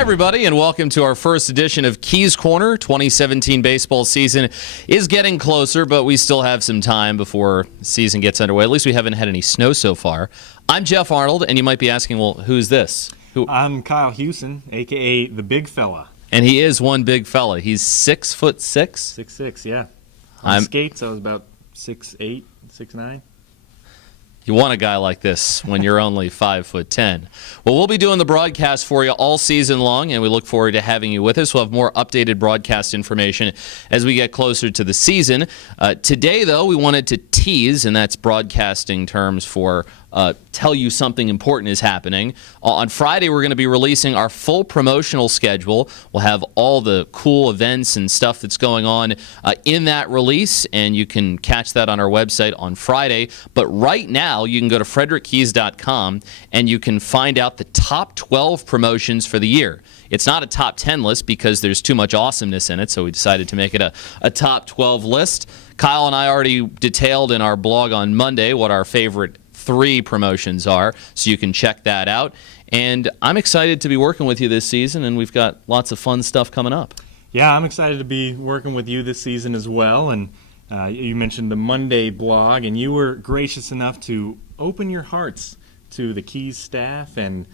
Hi, everybody, and welcome to our first edition of Keys Corner. 2017 baseball season is getting closer, but we still have some time before the season gets underway. At least we haven't had any snow so far. I'm Jeff Arnold, and you might be asking, well, who's this? I'm Kyle Hewson, a.k.a. the Big Fella. And he is one big fella. He's 6'6". 6'6", yeah. On skates, I was about 6'8", 6'9". You want a guy like this when you're only 5'10". Well, we'll be doing the broadcast for you all season long, and we look forward to having you with us. We'll have more updated broadcast information as we get closer to the season. Today, though, we wanted to tease, and that's broadcasting terms for tell you something important is happening. On Friday, we're going to be releasing our full promotional schedule. We'll have all the cool events and stuff that's going on in that release, and you can catch that on our website on Friday. But right now, you can go to frederickkeys.com, and you can find out the top 12 promotions for the year. It's not a top 10 list because there's too much awesomeness in it, so we decided to make it a top 12 list. Kyle and I already detailed in our blog on Monday what our favorite 3 promotions are, so you can check that out. And I'm excited to be working with you this season, and we've got lots of fun stuff coming up. Yeah, I'm excited to be working with you this season as well. And you mentioned the Monday blog, and you were gracious enough to open your hearts to the Keys staff and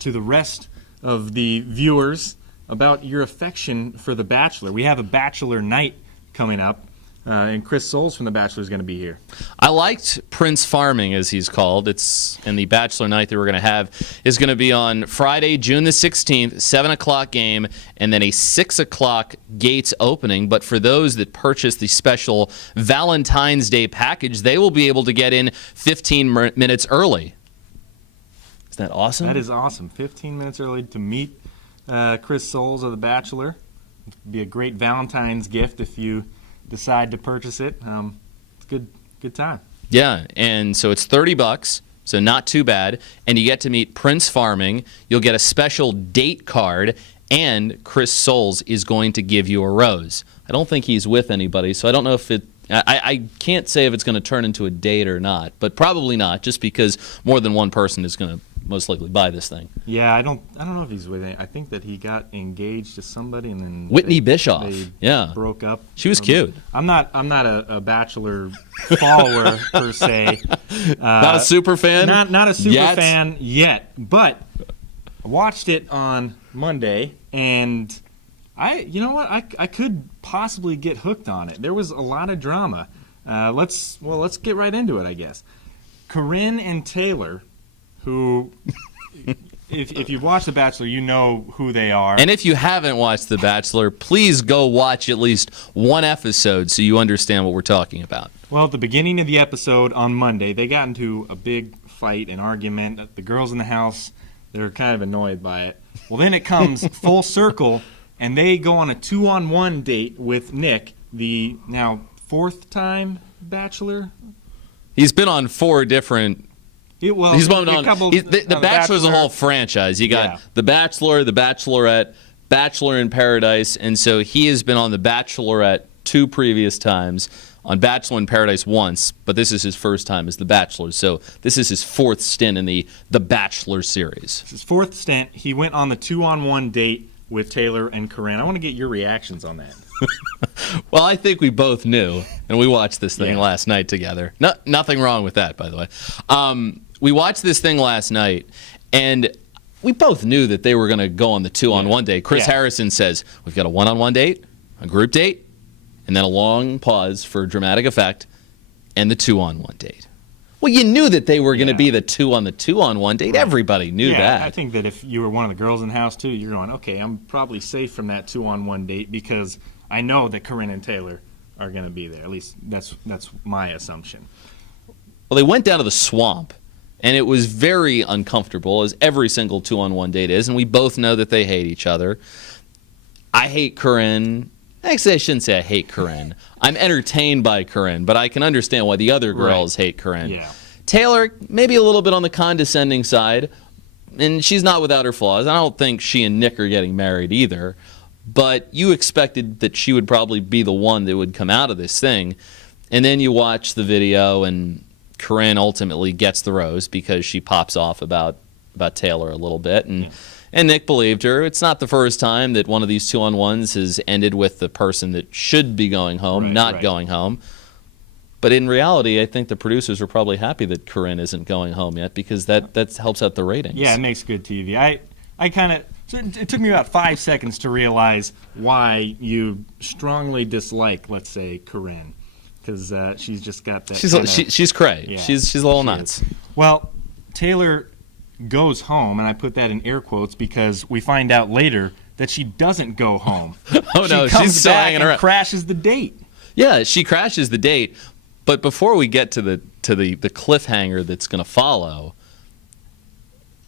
to the rest of the viewers about your affection for The Bachelor. We have a Bachelor night coming up. And Chris Soules from The Bachelor is going to be here. I liked Prince Farming, as he's called. And the Bachelor night that we're going to have is going to be on Friday, June the 16th, 7 o'clock game, and then a 6 o'clock gates opening. But for those that purchase the special Valentine's Day package, they will be able to get in 15 minutes early. Isn't that awesome? That is awesome. 15 minutes early to meet Chris Soules of The Bachelor. It'd be a great Valentine's gift if you decide to purchase it. It's good time. Yeah, and so it's $30, so not too bad, and you get to meet Prince Farming. You'll get a special date card, and Chris Soules is going to give you a rose. I don't think he's with anybody, so I don't know if I can't say if it's going to turn into a date or not, but probably not, just because more than one person is going to most likely buy this thing. Yeah, I don't know if he's with it. I think that he got engaged to somebody and then Whitney Bischoff. They broke up. She was cute. I'm not a Bachelor follower per se. Not a super fan? Not a super fan yet, but I watched it on Monday, and you know what? I could possibly get hooked on it. There was a lot of drama. Let's get right into it, I guess. Corinne and Taylor, who, if you've watched The Bachelor, you know who they are. And if you haven't watched The Bachelor, please go watch at least one episode so you understand what we're talking about. Well, at the beginning of the episode on Monday, they got into a big fight, an argument. The girls in the house, they're kind of annoyed by it. Well, then it comes full circle, and they go on a 2-on-1 date with Nick, the now 4th-time Bachelor. He's been on 4 different... The Bachelor's a whole franchise. You got The Bachelor, The Bachelorette, Bachelor in Paradise, and so he has been on The Bachelorette 2 previous times, on Bachelor in Paradise once, but this is his first time as The Bachelor, so this is his 4th stint in the Bachelor series. His 4th stint. He went on the 2-on-1 date with Taylor and Corinne. I want to get your reactions on that. Well, I think we both knew, and we watched this thing last night together. Nothing wrong with that, by the way. We watched this thing last night, and we both knew that they were going to go on the 2-on-1 date. Chris Harrison says, we've got a 1-on-1 date, a group date, and then a long pause for dramatic effect, and the 2-on-1 date. Well, you knew that they were going to be the 2-on-1 date. Right. Everybody knew that. I think that if you were one of the girls in the house, too, you're going, okay, I'm probably safe from that 2-on-1 date because I know that Corinne and Taylor are going to be there. At least that's my assumption. Well, they went down to the swamp. And it was very uncomfortable, as every single 2-on-1 date is, and we both know that they hate each other. I hate Corinne. Actually, I shouldn't say I hate Corinne. I'm entertained by Corinne, but I can understand why the other girls hate Corinne. Yeah. Taylor, maybe a little bit on the condescending side, and she's not without her flaws. I don't think she and Nick are getting married either, but you expected that she would probably be the one that would come out of this thing. And then you watch the video, and Corinne ultimately gets the rose because she pops off about Taylor a little bit, and Nick believed her. It's not the first time that one of these 2-on-1s has ended with the person that should be going home not going home. But in reality, I think the producers are probably happy that Corinne isn't going home yet, because that helps out the ratings. Yeah, it makes good TV. I kind of. So it took me about 5 seconds to realize why you strongly dislike, let's say, Corinne, because she's just got that. She's cray. Yeah, she's a little nuts. Well, Taylor goes home, and I put that in air quotes because we find out later that she doesn't go home. She's still hanging around. Crashes the date. Yeah, she crashes the date. But before we get to the cliffhanger that's going to follow,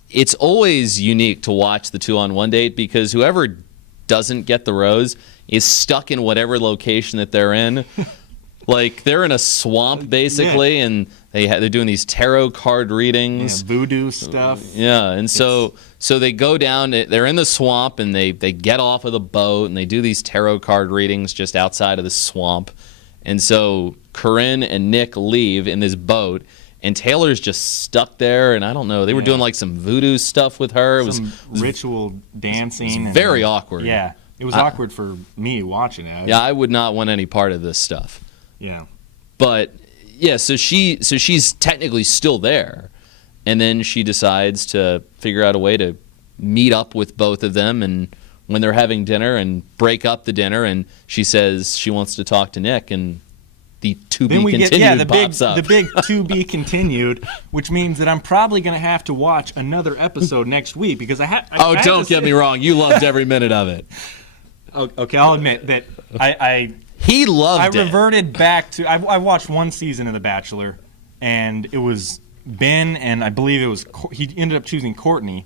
it's always unique to watch the 2-on-1 date, because whoever doesn't get the rose is stuck in whatever location that they're in. Like, they're in a swamp, basically, and they're doing these tarot card readings. Voodoo stuff. Yeah, and so they go down, they're in the swamp, and they get off of the boat, and they do these tarot card readings just outside of the swamp. And so Corinne and Nick leave in this boat, and Taylor's just stuck there, and I don't know, they were doing like some voodoo stuff with her. It was ritual dancing. It was very awkward. Yeah, it was awkward for me watching it. Yeah, I would not want any part of this stuff. Yeah. But yeah, so she's technically still there, and then she decides to figure out a way to meet up with both of them, and when they're having dinner, and break up the dinner, and she says she wants to talk to Nick, and the to be continued pops up. The big to be continued, which means that I'm probably going to have to watch another episode next week, because don't get me wrong, you loved every minute of it. Okay, I'll admit that He loved it. I reverted back to. I watched one season of The Bachelor, and it was Ben, and I believe it was he ended up choosing Courtney.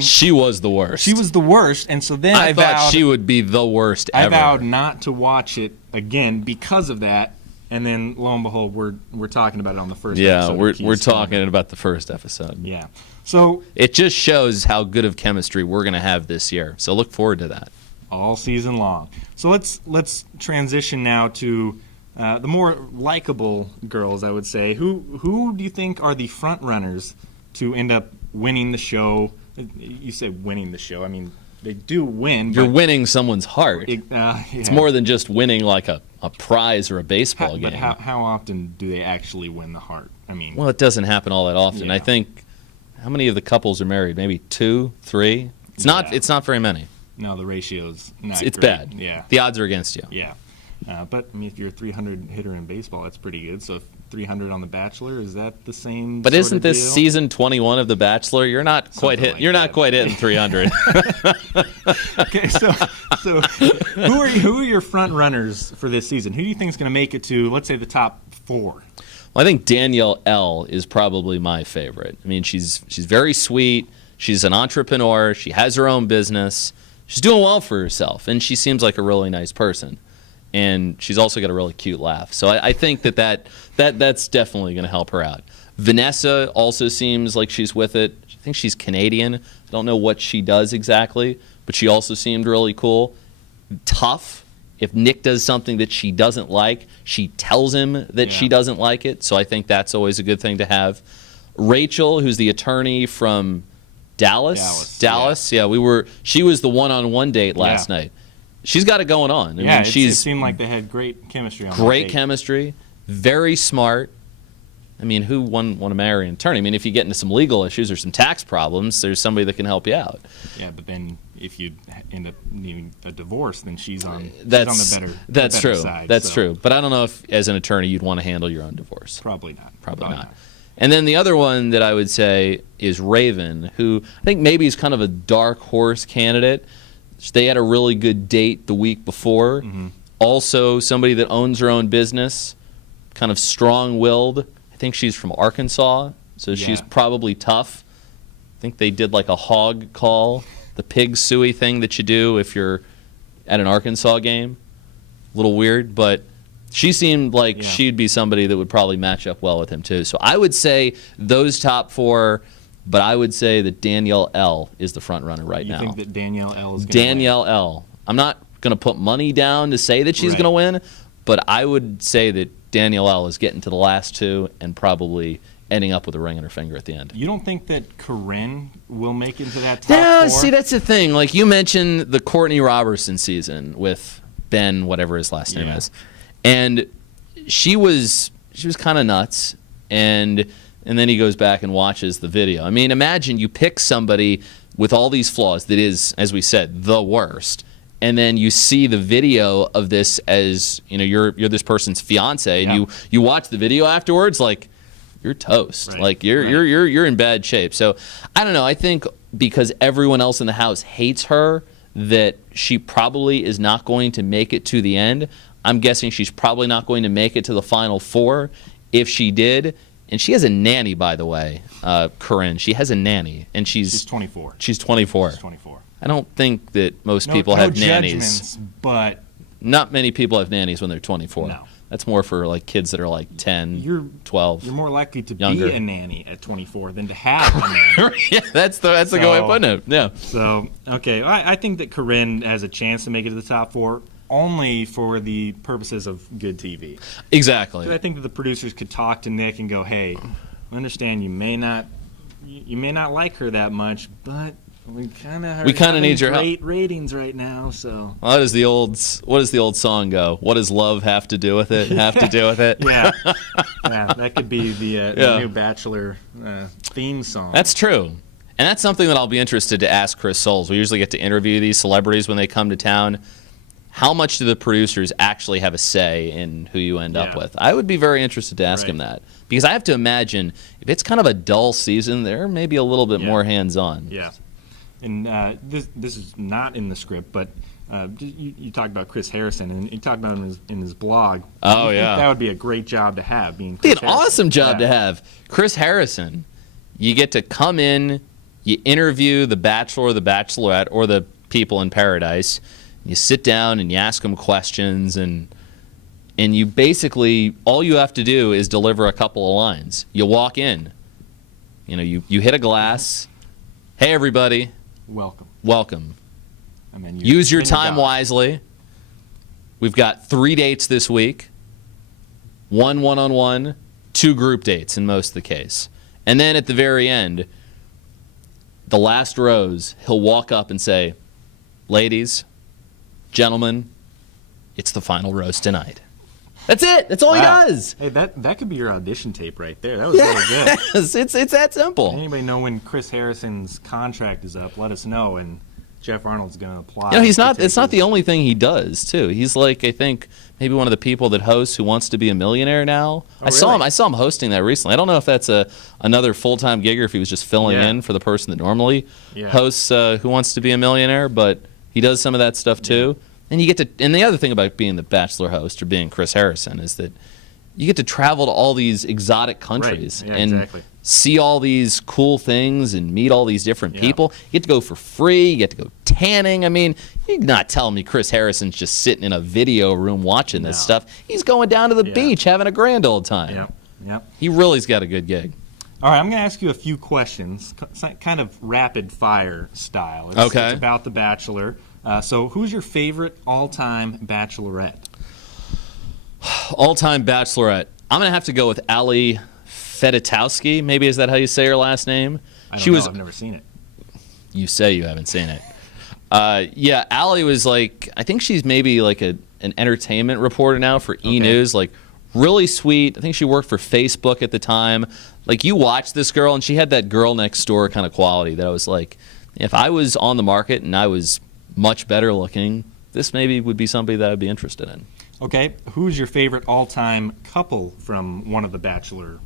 She was the worst. She was the worst, and so then I thought she would be the worst ever. I vowed not to watch it again because of that, and then lo and behold, we're talking about it on the first episode. Yeah, we're talking about the first episode. Yeah, so it just shows how good of chemistry we're going to have this year. So look forward to that. All season long. So let's transition now to the more likable girls, I would say. Who do you think are the front runners to end up winning the show? You say winning the show. I mean, they do win. You're winning someone's heart. It's more than just winning like a prize or a baseball game. But how often do they actually win the heart? I mean, well, it doesn't happen all that often. Yeah. I think, how many of the couples are married? Maybe 2, 3? It's not very many. No, the ratio's not It's great. bad. Yeah. The odds are against you. Yeah. But I mean, if you're a 300 hitter in baseball, that's pretty good. So 300 on The Bachelor, is that the same? But isn't this deal? season 21 of The Bachelor? You're not quite not quite hitting 300. Okay, so who are your front runners for this season? Who do you think is going to make it to, let's say, the top 4? Well, I think Danielle L is probably my favorite. I mean, she's very sweet. She's an entrepreneur. She has her own business. She's doing well for herself, and she seems like a really nice person. And she's also got a really cute laugh. So I think that's definitely going to help her out. Vanessa also seems like she's with it. I think she's Canadian. I don't know what she does exactly, but she also seemed really cool. Tough. If Nick does something that she doesn't like, she tells him that she doesn't like it. So I think that's always a good thing to have. Rachel, who's the attorney from Dallas. Yeah, she was the one-on-one date last night. She's got it going on. I mean, it seemed like they had great chemistry. Great chemistry, very smart. I mean, who wouldn't want to marry an attorney? I mean, if you get into some legal issues or some tax problems, there's somebody that can help you out. Yeah, but then if you end up needing a divorce, then she's on the better side. That's true. But I don't know if, as an attorney, you'd want to handle your own divorce. Probably not. Probably not. And then the other one that I would say is Raven, who I think maybe is kind of a dark horse candidate. They had a really good date the week before. Mm-hmm. Also, somebody that owns her own business, kind of strong-willed. I think she's from Arkansas, so she's probably tough. I think they did like a hog call, the pig suey thing that you do if you're at an Arkansas game. A little weird, but she seemed like she'd be somebody that would probably match up well with him too. So I would say those top 4. But I would say that Danielle L is the front runner now. You think that Danielle L is going to win? Danielle L. I'm not going to put money down to say that she's going to win, but I would say that Danielle L is getting to the last 2 and probably ending up with a ring on her finger at the end. You don't think that Corinne will make it into that top No, 4? see, that's the thing. Like you mentioned the Courtney Robertson season with Ben, whatever his last name is, and she was kind of nuts, and then he goes back and watches the video. I mean, imagine you pick somebody with all these flaws that is, as we said, the worst, and then you see the video of this as, you know, you're this person's fiance, and you watch the video afterwards, like you're toast, right. like you're in bad shape. So I don't know. I think because everyone else in the house hates her, that she probably is not going to make it to the end. I'm guessing she's probably not going to make it to the Final 4. If she did, and she has a nanny, by the way, Corinne. She has a nanny, and she's 24. She's 24. She's 24. I don't think that most people have nannies. But not many people have nannies when they're 24. No. That's more for like kids that are like 10, 12. You're more likely to younger. be a nanny at 24 than to have a nanny. Yeah, that's the good way of putting it. Yeah. So, okay, I think that Corinne has a chance to make it to the top 4 only for the purposes of good TV. Exactly. So I think that the producers could talk to Nick and go, "Hey, I understand you may not like her that much, but we kind of need your help. Great ratings right now, so." Well, what does the old song go? What does love have to do with it? Have to do with it? Yeah, that could be the new Bachelor theme song. That's true. And that's something that I'll be interested to ask Chris Soules. We usually get to interview these celebrities when they come to town. How much do the producers actually have a say in who you end up with? I would be very interested to ask him that. Because I have to imagine, if it's kind of a dull season, they're maybe a little bit more hands-on. Yeah. And this is not in the script, but you talked about Chris Harrison, and you talked about him in his blog. Oh, yeah. That would be a great job to have, being It'd Chris be an Harrison. awesome job to have. Chris Harrison, you get to come in, you interview the Bachelor, the Bachelorette, or the people in Paradise. You sit down and you ask them questions, and you basically, all you have to do is deliver a couple of lines. You walk in, you hit a glass. Hey, everybody. Welcome. And then use your time wisely. We've got 3 dates this week. 1 one-on-one, 2 group dates in most of the case. And then at the very end, the last rose, he'll walk up and say, "Ladies, gentlemen, it's the final rose tonight." That's it. That's all he does. Hey, that could be your audition tape right there. That was really good. It's that simple. Anybody know when Chris Harrison's contract is up? Let us know, and Jeff Arnold's going to apply. It's not the only thing he does too. He's like, I think, maybe one of the people that hosts Who Wants to Be a Millionaire now. Oh, I saw him hosting that recently. I don't know if that's another full-time gig or if he was just filling in for the person that normally hosts Who Wants to Be a Millionaire, but he does some of that stuff too. And you get to, and the other thing about being the Bachelor host or being Chris Harrison is that you get to travel to all these exotic countries and see all these cool things and meet all these different people. You get to go for free. You get to go tanning. I mean, you're not telling me Chris Harrison's just sitting in a video room watching this stuff. He's going down to the beach having a grand old time. Yep. He really's got a good gig. All right, I'm going to ask you a few questions, kind of rapid fire style. It's about The Bachelor. So who's your favorite all-time Bachelorette? All-time Bachelorette. I'm going to have to go with Ali Fedotowsky. Maybe is that how you say her last name? I don't know. I've never seen it. You say you haven't seen it. Yeah, Ali was like, I think she's maybe like an entertainment reporter now for E! News. Like, really sweet. I think she worked for Facebook at the time. Like, you watch this girl, and she had that girl next door kind of quality that I was like, if I was on the market and I was much better looking, this maybe would be somebody that I'd be interested in. Okay, who's your favorite all-time couple from one of the Bachelor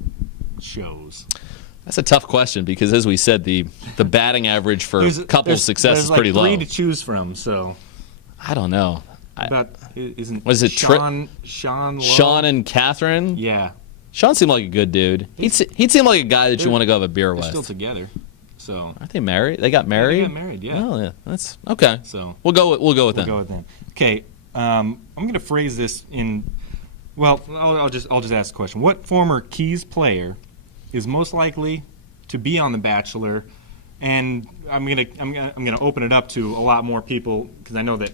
shows? That's a tough question because, as we said, the batting average for couples success is pretty low. There's 3 to choose from, so I don't know. Was it Sean Lowe? Sean and Catherine? Yeah. Sean seemed like a good dude. He'd seem like a guy that you want to go have a beer with. They're still together. So aren't they married? They got married? They got married, yeah. Oh, yeah. That's okay. So we'll go with them. We'll go with them. Okay. I'm going to phrase this in. Well, I'll just ask the question. What former Keys player is most likely to be on The Bachelor? And I'm gonna open it up to a lot more people because I know that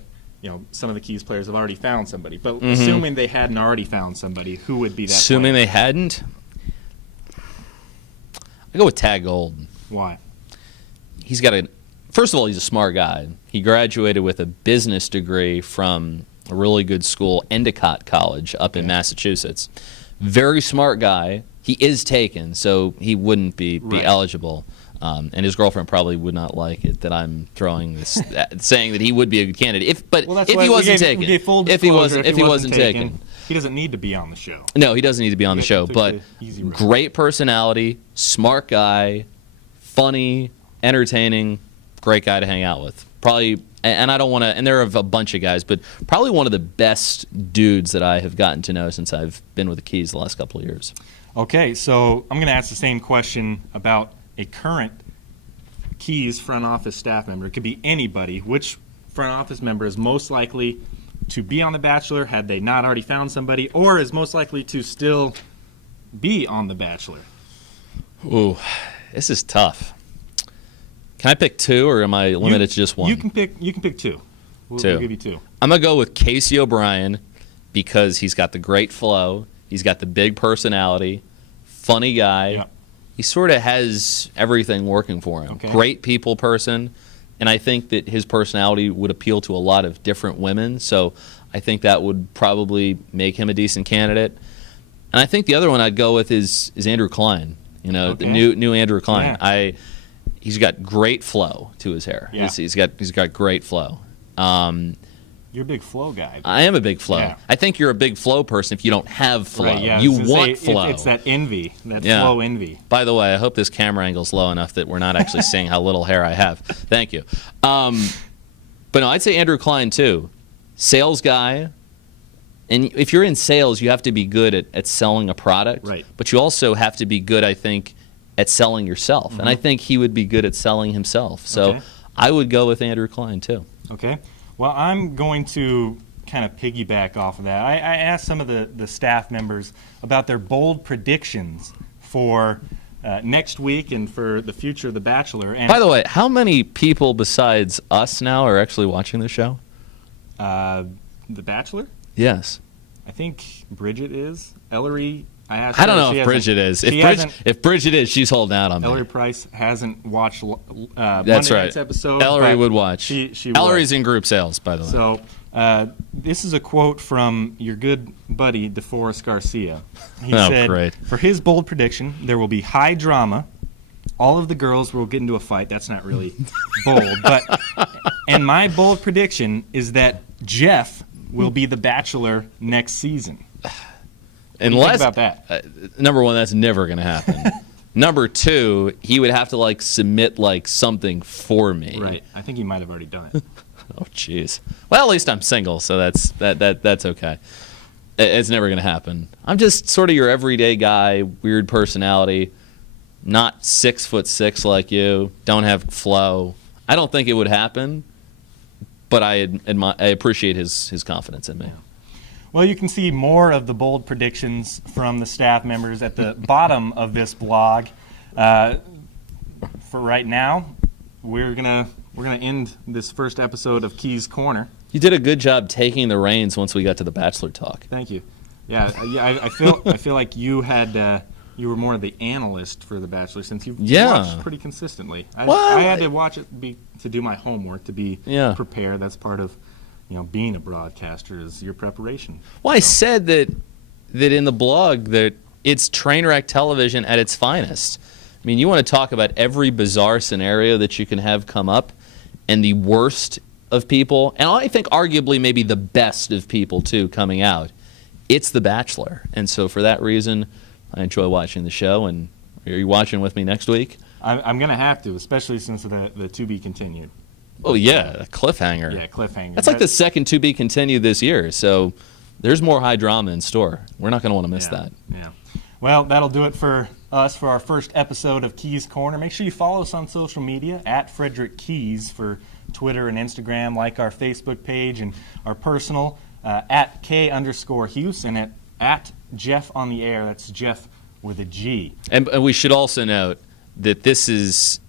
some of the Keys players have already found somebody. But assuming they hadn't already found somebody, who would be that? Assuming player? They hadn't. I go with Tad Golden. Why? He's got first of all, he's a smart guy. He graduated with a business degree from a really good school, Endicott College, up in Massachusetts. Very smart guy. He is taken, so he wouldn't be eligible. And his girlfriend probably would not like it that I'm throwing this, saying that he would be a good candidate. If he wasn't taken, if he wasn't taken, he doesn't need to be on the show. No, he doesn't need to be on the show. But great personality, smart guy, funny, entertaining, great guy to hang out with. Probably, and I don't want to. And there are a bunch of guys, but probably one of the best dudes that I have gotten to know since I've been with the Keys the last couple of years. Okay, so I'm going to ask the same question about a current Keys front office staff member. It could be anybody. Which front office member is most likely to be on The Bachelor had they not already found somebody, or is most likely to still be on The Bachelor? Ooh, this is tough. Can I pick two, or am I limited to just one? You can pick two. We'll give you two. I'm going to go with Casey O'Brien because he's got the great flow. He's got the big personality, funny guy. Yeah. He sort of has everything working for him. Okay. Great people person, and I think that his personality would appeal to a lot of different women, so I think that would probably make him a decent candidate. And I think the other one I'd go with is Andrew Klein. The new Andrew Klein. Yeah. He's got great flow to his hair. Yeah. He's got great flow. You're a big flow guy. I am a big flow. Yeah. I think you're a big flow person if you don't have flow. Right, yeah, you want flow. It's that envy, flow envy. By the way, I hope this camera angle's low enough that we're not actually seeing how little hair I have. Thank you. But no, I'd say Andrew Klein too. Sales guy. And if you're in sales, you have to be good at selling a product. Right. But you also have to be good, I think, at selling yourself. Mm-hmm. And I think he would be good at selling himself. So I would go with Andrew Klein too. Okay. Well, I'm going to kind of piggyback off of that. I asked some of the staff members about their bold predictions for next week and for the future of The Bachelor. And by the way, how many people besides us now are actually watching the show? The Bachelor? Yes. I think Bridget is. Ellery, I asked I don't her, know if Bridget is. If Bridget is, she's holding out on me. Ellery Price hasn't watched That's Monday right. night's episode. Ellery would watch. She Ellery's in group sales, by the way. So this is a quote from your good buddy, DeForest Garcia. He said, great. For his bold prediction, there will be high drama. All of the girls will get into a fight. That's not really bold. And my bold prediction is that Jeff will be the Bachelor next season. Unless, what do you think about that? Number one, that's never going to happen. Number two, he would have to submit something for me. Right. I think he might have already done it. Oh, jeez. Well, at least I'm single, so that's okay. It's never going to happen. I'm just sort of your everyday guy, weird personality, not 6'6" like you, don't have flow. I don't think it would happen, but I appreciate his confidence in me. Well, you can see more of the bold predictions from the staff members at the bottom of this blog. For right now, we're gonna end this first episode of Keys Corner. You did a good job taking the reins once we got to the Bachelor talk. Thank you. Yeah, I feel like you were more of the analyst for The Bachelor since you've watched pretty consistently. I had to watch it to do my homework, to be prepared. That's part of being a broadcaster is your preparation. Well, I said that in the blog that it's train wreck television at its finest. I mean, you want to talk about every bizarre scenario that you can have come up and the worst of people, and I think arguably maybe the best of people too coming out. It's The Bachelor. And so for that reason, I enjoy watching the show. And are you watching with me next week? I'm going to have to, especially since the to be continued. Oh, yeah, a cliffhanger. Yeah, cliffhanger. That's like the second to be continued this year, so there's more high drama in store. We're not going to want to miss that. Yeah. Well, that'll do it for us for our first episode of Keys Corner. Make sure you follow us on social media, at Frederick Keys for Twitter and Instagram, like our Facebook page, and our personal, at K_Hughes, and at Jeff on the Air. That's Jeff with a G. And we should also note that this is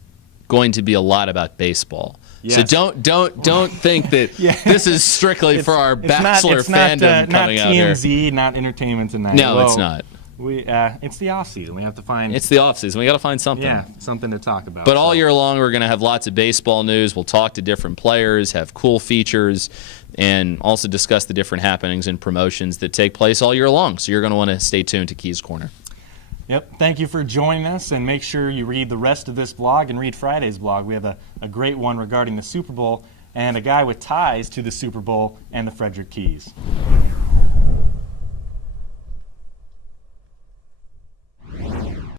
going to be a lot about baseball. Yes. So don't think that this is strictly for our Bachelor fandom coming out here. Not TMZ, not Entertainment Tonight. No, it's not. It's the off season. We have to find. It's the offseason. We got to find something. Yeah, something to talk about. But all year long, we're going to have lots of baseball news. We'll talk to different players, have cool features, and also discuss the different happenings and promotions that take place all year long. So you're going to want to stay tuned to Keys Corner. Yep. Thank you for joining us, and make sure you read the rest of this blog and read Friday's blog. We have a great one regarding the Super Bowl and a guy with ties to the Super Bowl and the Frederick Keys.